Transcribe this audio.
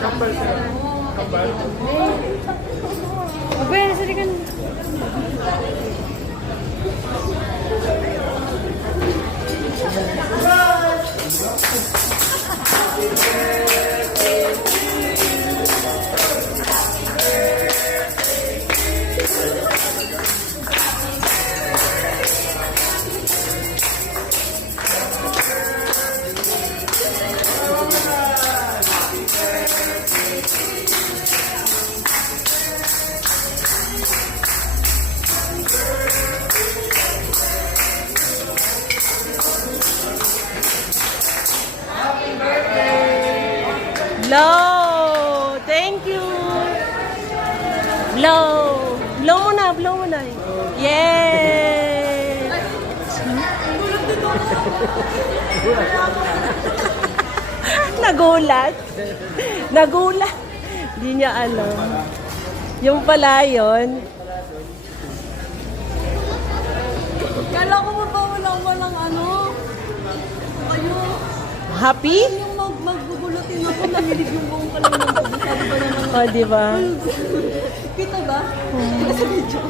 Kambal sila. Kambal. Abel, sorry ka. Blow! Thank you! Blow! Blow mo na, blow mo na. Yay! Nagulat. Nagulat. Hindi niya alam. Yung pala yun. Kala ko ba walang ano? Kayo, Happy? yung magbubulutin ako, namilig yung buong kalang ng sabi ba naman? O, di ba? Kita ba? Sa video.